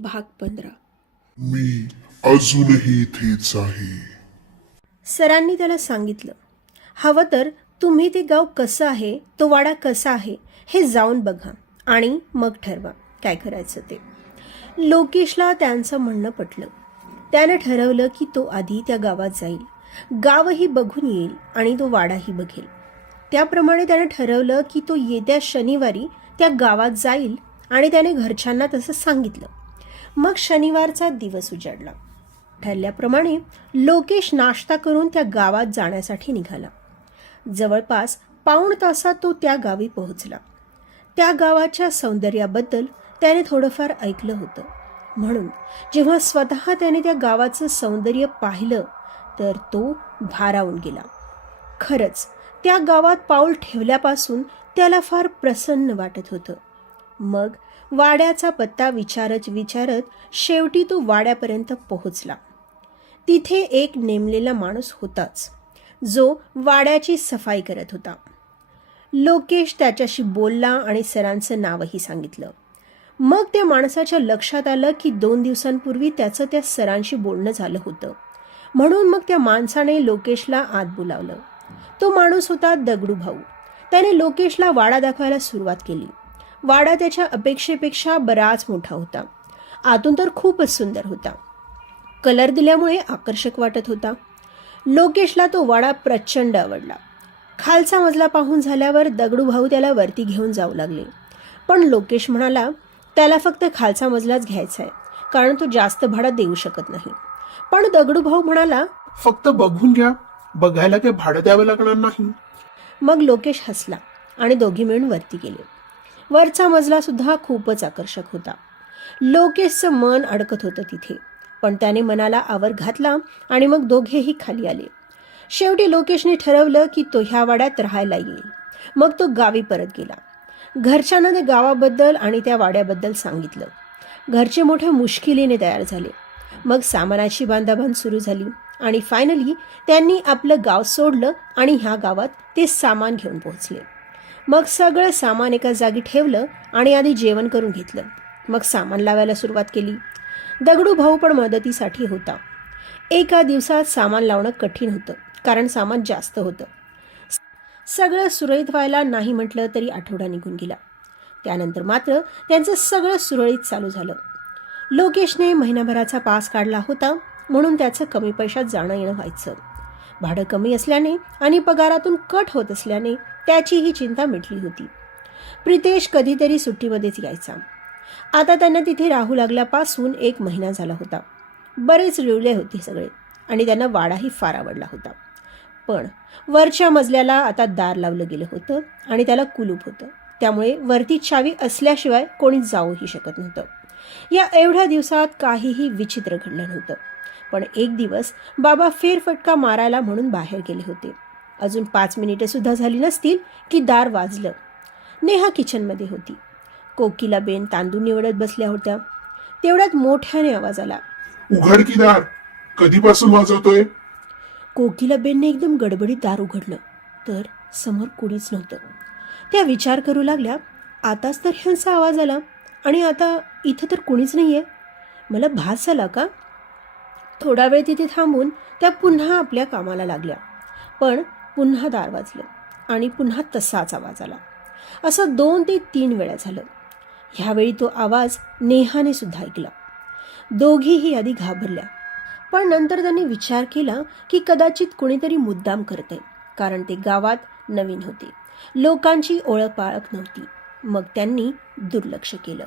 भाग 15. मी अजूनही इथेच आहे. सरांनी त्याला सांगितलं, हवं तर तुम्ही ते गाव कसं आहे, तो वाडा कसा आहे हे जाऊन बघा आणि मग ठरवा काय करायचं ते. लोकेशला त्यांचं म्हणणं पटलं. त्यानं ठरवलं की तो आधी त्या गावात जाईल, गावही बघून येईल आणि तो वाडाही बघेल. त्याप्रमाणे त्यानं ठरवलं की तो येत्या शनिवारी त्या गावात जाईल आणि त्याने घरच्यांना तसं सांगितलं. मग शनिवारचा दिवस उजाडला. ठरल्याप्रमाणे लोकेश नाश्ता करून त्या गावात जाण्यासाठी निघाला. जवळपास पाऊण तासात तो त्या गावी पोहोचला. त्या गावाच्या सौंदर्याबद्दल त्याने थोडंफार ऐकलं होतं, म्हणून जेव्हा स्वतः त्याने त्या गावाचं सौंदर्य पाहिलं तर तो भारावून गेला. खरंच त्या गावात पाऊल ठेवल्यापासून त्याला फार प्रसन्न वाटत होतं. मग वाड्याचा पत्ता विचारत शेवटी तो वाड्यापर्यंत पोहोचला. तिथे एक नेमलेला माणूस होताच, जो वाड्याची सफाई करत होता. लोकेश त्याच्याशी बोलला आणि सरांचं नावही सांगितलं. मग त्या माणसाच्या लक्षात आलं की 2 दिवसांपूर्वी त्याचं त्या सरांशी बोलणं झालं होतं, म्हणून मग त्या माणसाने लोकेशला आत बोलावलं. तो माणूस होता दगडू भाऊ. त्याने लोकेशला वाडा दाखवायला सुरुवात केली. वाडा त्याच्या अपेक्षेपेक्षा बराच मोठा होता. आतून तर खूपच सुंदर होता. कलर दिल्यामुळे आकर्षक वाटत होता. लोकेशला तो वाडा प्रचंड आवडला. खालचा मजला पाहून झाल्यावर दगडू भाऊ त्याला वरती घेऊन जाऊ लागले. पण लोकेश म्हणाला त्याला फक्त खालचा मजलाच घ्यायचा आहे, कारण तो जास्त भाडं देऊ शकत नाही. पण दगडू भाऊ म्हणाला, फक्त बघून घ्या, बघायला काही भाडं द्यावं लागणार नाही. मग लोकेश हसला आणि दोघे मिळून वरती गेले. वरचा मजला सुद्धा खूपच आकर्षक होता. लोकेशचं मन अडकत होतं तिथे, पण त्याने मनाला आवर घातला आणि मग दोघेही खाली आले. शेवटी लोकेशने ठरवलं की तो ह्या वाड्यात राहायला येईल. मग तो गावी परत गेला. घरच्यांना त्या गावाबद्दल आणि त्या वाड्याबद्दल सांगितलं. घरचे मोठ्या मुश्किलीने तयार झाले. मग सामानाची बांधाबांध सुरू झाली आणि फायनली त्यांनी आपलं गाव सोडलं आणि ह्या गावात ते सामान घेऊन पोहोचले. मग सगळं सामान एका जागी ठेवलं आणि आधी जेवण करून घेतलं. मग सामान लावायला सुरुवात केली. दगडू भाऊ पण मदतीसाठी होता. एका दिवसात सामान लावणं कठीण होतं, कारण सामान जास्त होतं. सगळं सुरळीत व्हायला नाही म्हटलं तरी आठवडा निघून गेला. त्यानंतर मात्र त्यांचं सगळं सुरळीत चालू झालं. लोकेशने महिनाभराचा पास काढला होता, म्हणून त्याचं कमी पैशात जाणं येणं व्हायचं. भाडं कमी असल्याने आणि पगारातून कट होत असल्याने त्याची ही चिंता मिटली होती. प्रितेश कधीतरी सुट्टीमध्येच यायचा. आता त्यांना तिथे राहू लागल्यापासून 1 महिना झाला होता. बरेच जुळले होते सगळे आणि त्यांना वाडाही फार आवडला होता. पण वरच्या मजल्याला आता दार लावलं गेलं होतं आणि त्याला कुलूप होतं. त्यामुळे वरती चावी असल्याशिवाय कोणी जाऊही शकत नव्हतं. या एवढ्या दिवसात काहीही विचित्र घडलं नव्हतं. पण एक दिवस बाबा फेरफटका मारायला म्हणून बाहेर गेले होते. अजून 5 मिनिटे सुद्धा झाली नसतील की दार वाजलं. नेहा किचनमध्ये होती. कोकिलाबेन तांदूळ निवडत बसल्या होत्या. तेवढ्यात मोठ्याने आवाज आला, उघड की दार, कधीपासून वाजवतोय? कोकिलाबेनने एकदम गडबडीत दार उघडलं तर समोर कुणीच नव्हतं. त्या विचार करू लागल्या, आताच तर ह्यांचा आवाज आला आणि आता इथं तर कुणीच नाहीये. मला भास झाला का? थोडा वेळ तिथे थांबून त्या पुन्हा आपल्या कामाला लागल्या. पण पुन्हा दार वाजलं आणि पुन्हा तसाच आवाज आला. असं 2 ते 3 वेळा झालं. ह्यावेळी तो आवाज नेहाने सुद्धा ऐकला. दोघीही आधी घाबरल्या, पण नंतर त्यांनी विचार केला की कदाचित कुणीतरी मुद्दाम करतंय, कारण ते गावात नवीन होते. लोकांची ओळख पाळख नव्हती. मग त्यांनी दुर्लक्ष केलं.